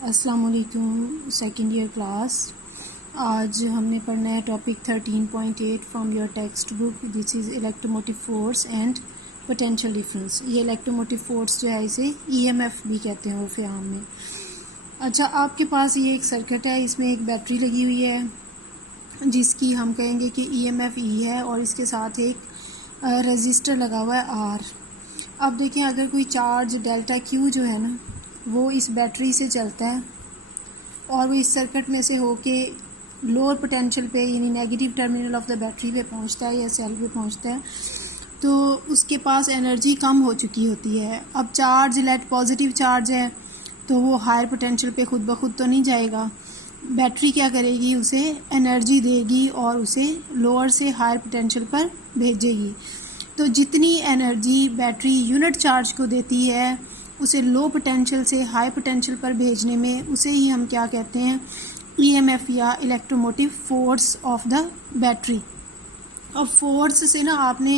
अस्सलाम वालेकुम second year class. आज हमने पढ़ना है topic 13.8 from your text book. This is electromotive force and potential difference. ये इलेक्ट्रोमोटिव फोर्स जो है इसे ईएमएफ भी कहते हैं उर्फ़ आम में। अच्छा, आपके पास ये एक सर्किट है, इसमें एक बैटरी लगी हुई है जिसकी हम कहेंगे कि ईएमएफ ई है और इसके साथ एक रजिस्टर लगा हुआ है आर। अब देखें, अगर कोई चार्ज डेल्टा क्यू जो है ना वो इस बैटरी से चलता है और वो इस सर्किट में से होके लोअर पोटेंशियल पे यानी negative terminal of the battery पे पहुंचता है या सेल पे पहुंचता है, तो उसके पास एनर्जी कम हो चुकी होती है। अब चार्ज लेट पॉजिटिव चार्ज है तो वो हायर पोटेंशियल पे खुद ब खुद तो नहीं जाएगा। बैटरी क्या करेगी, उसे एनर्जी देगी और उसे लोअर से हायर पोटेंशियल पर भेजेगी। तो जितनी एनर्जी बैटरी यूनिट चार्ज को देती है उसे लो पोटेंशियल से हाई पोटेंशियल पर भेजने में उसे ही हम क्या कहते हैं, ईएमएफ या electromotive force of the battery. अब फोर्स से ना आपने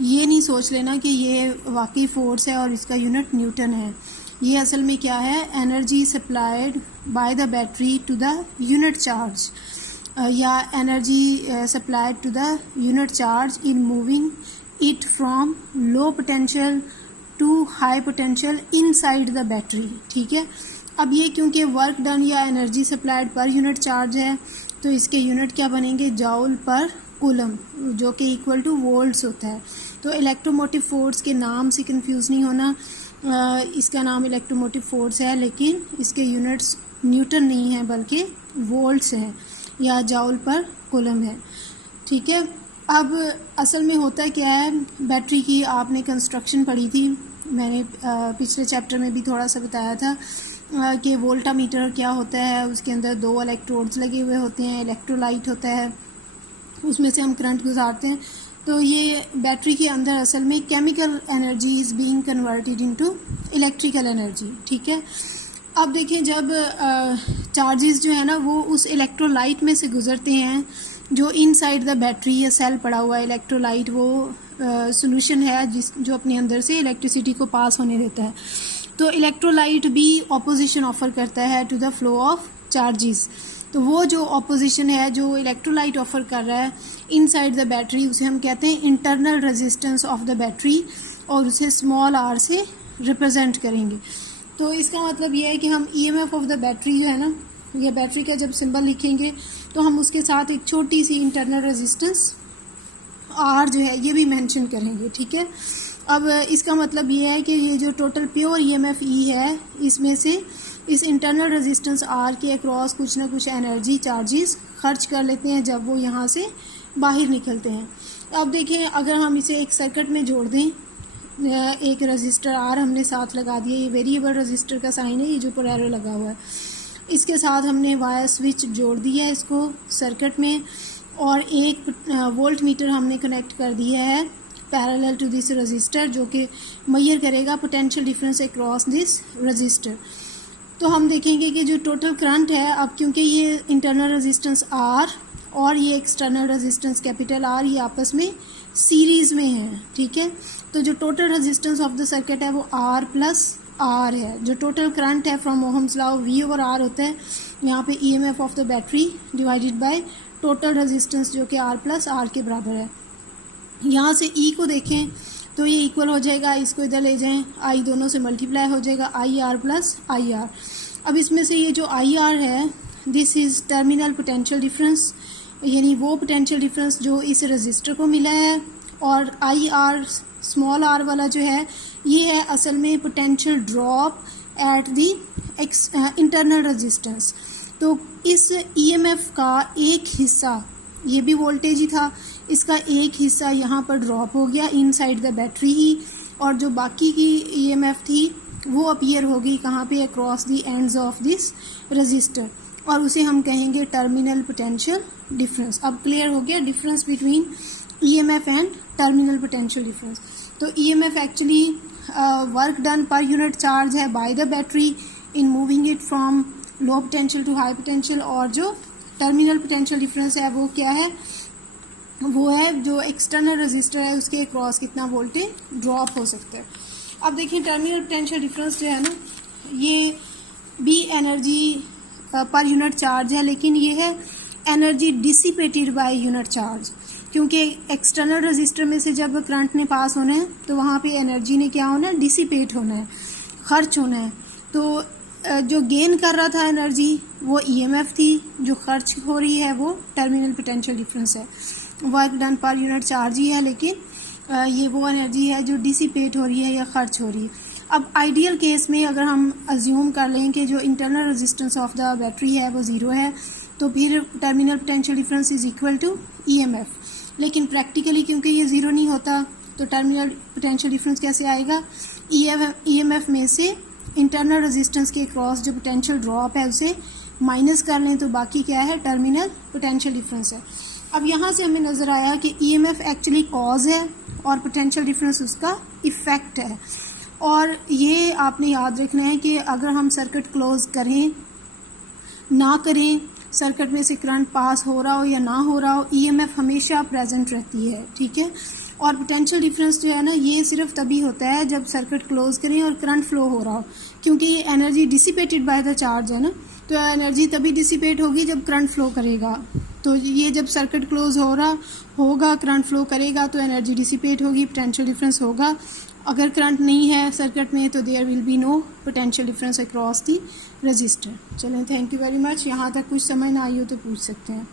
ये नहीं सोच लेना कि ये वाकई फोर्स है और इसका यूनिट न्यूटन है। ये असल में क्या है, energy supplied by the battery to the unit charge या energy supplied to the unit charge in moving it from low potential to high potential inside the battery. ठीक है। अब ये क्योंकि वर्क डन या energy supplied per unit charge है तो इसके यूनिट क्या बनेंगे, जॉल पर कूलम, जो कि इक्वल टू वोल्ट्स होता है। तो इलेक्ट्रोमोटिव फोर्स के नाम से कंफ्यूज नहीं होना, इसका नाम इलेक्ट्रोमोटिव फोर्स है लेकिन इसके यूनिट्स न्यूटन नहीं है बल्कि वोल्ट्स हैं या जॉल पर कूलम है। ठीक है। अब असल में होता क्या है, बैटरी की आपने कंस्ट्रक्शन पढ़ी थी, मैंने पिछले चैप्टर में भी थोड़ा सा बताया था कि वोल्टामीटर क्या होता है। उसके अंदर 2 इलेक्ट्रोड्स लगे हुए होते हैं, इलेक्ट्रोलाइट होता है, उसमें से हम करंट गुजारते हैं। तो ये बैटरी के अंदर असल में chemical energy is being converted into electrical energy. ठीक है। अब देखिए, जब चार्जेस जो है ना वो उस इलेक्ट्रोलाइट में से गुजरते हैं जो इनसाइड द बैटरी या सेल पड़ा हुआ है। इलेक्ट्रोलाइट वो सॉल्यूशन है जो अपने अंदर से इलेक्ट्रिसिटी को पास होने देता है। तो इलेक्ट्रोलाइट भी ऑपोजिशन ऑफर करता है to the flow of charges. तो वो जो ऑपोजिशन है जो इलेक्ट्रोलाइट ऑफर कर रहा है इनसाइड द बैटरी, उसे हम कहते हैं internal resistance of the battery और उसे स्मॉल आर से रिप्रेजेंट करेंगे। तो इसका मतलब ये है कि हम ईएमएफ ऑफ द बैटरी जो है ना, ये बैटरी का जब सिंबल लिखेंगे तो हम उसके साथ एक छोटी सी इंटरनल रेजिस्टेंस आर जो है ये भी मेंशन करेंगे। ठीक है। अब इसका मतलब ये है कि ये जो टोटल प्योर ईएमएफ ई है इसमें से इस इंटरनल रेजिस्टेंस आर के अक्रॉस कुछ ना कुछ एनर्जी चार्जेस खर्च कर लेते हैं जब वो यहाँ से बाहर निकलते हैं। अब देखें, अगर हम इसे एक सर्किट में जोड़ दें, एक रजिस्टर आर हमने साथ लगा दिया, ये वेरिएबल रजिस्टर का साइन है, ये जो पर एरो लगा हुआ है, इसके साथ हमने वायर स्विच जोड़ दिया है इसको सर्किट में और एक वोल्ट मीटर हमने कनेक्ट कर दिया है पैरेलल टू दिस रजिस्टर जो कि मेजर करेगा potential difference across this register. तो हम देखेंगे कि जो टोटल करंट है, अब क्योंकि ये इंटरनल रेजिस्टेंस आर और ये एक्सटर्नल रेजिस्टेंस कैपिटल आर ये आपस में सीरीज़ में है। ठीक है। तो जो total resistance of the circuit है वो आर प्लस आर है। जो टोटल करंट है from Ohm's law V over R होता है यहाँ पे EMF of the battery divided by total resistance जो कि आर प्लस आर के बराबर है। यहाँ से ई को देखें तो ये इक्वल हो जाएगा, इसको इधर ले जाएं, आई दोनों से मल्टीप्लाई हो जाएगा, I R plus I R. अब इसमें से ये जो आई आर है this is terminal potential difference, यानी वो पोटेंशियल डिफरेंस जो इस रजिस्टर को मिला है, और आई आर स्मॉल आर वाला जो है ये है असल में potential drop at the internal resistance. तो इस ईएमएफ का एक हिस्सा, ये भी वोल्टेज ही था, इसका एक हिस्सा यहाँ पर ड्रॉप हो गया इनसाइड द बैटरी ही, और जो बाकी की ईएमएफ थी वो अपीयर हो गई कहाँ पे, across the ends of this register, और उसे हम कहेंगे टर्मिनल पोटेंशियल डिफरेंस। अब क्लियर हो गया difference between EMF and terminal potential difference. तो EMF actually work done per unit charge है by the battery in moving it from low potential to high potential, और जो टर्मिनल पोटेंशियल डिफरेंस है वो क्या है, वो है जो एक्सटर्नल रजिस्टर है उसके अक्रॉस कितना वोल्टेज ड्रॉप हो सकता है। अब देखिए, टर्मिनल पोटेंशियल डिफरेंस जो है ना ये B N energy per unit charge है, लेकिन ये है energy dissipated by unit charge, क्योंकि एक्सटर्नल रजिस्टर में से जब करंट ने पास होना है तो वहाँ पे एनर्जी ने क्या होना है, डिसिपेट होना है, खर्च होना है। तो जो गेन कर रहा था एनर्जी वो ईएमएफ थी, जो खर्च हो रही है वो टर्मिनल पोटेंशियल डिफरेंस है। Work done per unit charge ही है, लेकिन ये वो एनर्जी है जो डिसिपेट हो रही है या खर्च हो रही है। अब आइडियल केस में अगर हम अज्यूम कर लें कि जो internal resistance of the battery है वो ज़ीरो है, तो फिर terminal potential difference is equal to EMF. लेकिन प्रैक्टिकली क्योंकि ये ज़ीरो नहीं होता तो टर्मिनल पोटेंशियल डिफरेंस कैसे आएगा, ईएमएफ में से इंटरनल रेजिस्टेंस के क्रॉस जो पोटेंशियल ड्रॉप है उसे माइनस कर लें तो बाकी क्या है, टर्मिनल पोटेंशियल डिफरेंस है। अब यहाँ से हमें नज़र आया कि ईएमएफ एक्चुअली कॉज है और पोटेंशियल डिफरेंस उसका इफ़ेक्ट है। और ये आपने याद रखना है कि अगर हम सर्किट क्लोज करें ना करें, सर्किट में से करंट पास हो रहा हो या ना हो रहा हो, ईएमएफ हमेशा प्रेजेंट रहती है, ठीक है। और पोटेंशियल डिफरेंस जो है ना, ये सिर्फ तभी होता है जब सर्किट क्लोज करें और करंट फ्लो हो रहा हो, क्योंकि ये energy dissipated by the charge है ना, तो एनर्जी तभी डिसिपेट होगी जब करंट फ्लो करेगा। तो ये जब सर्किट क्लोज हो रहा होगा, करंट फ्लो करेगा तो एनर्जी डिसिपेट होगी, पोटेंशियल डिफरेंस होगा। अगर करंट नहीं है सर्किट में तो there will be no potential difference across the resistor. चलें, थैंक यू वेरी मच। यहाँ तक कुछ समझ ना आई हो तो पूछ सकते हैं।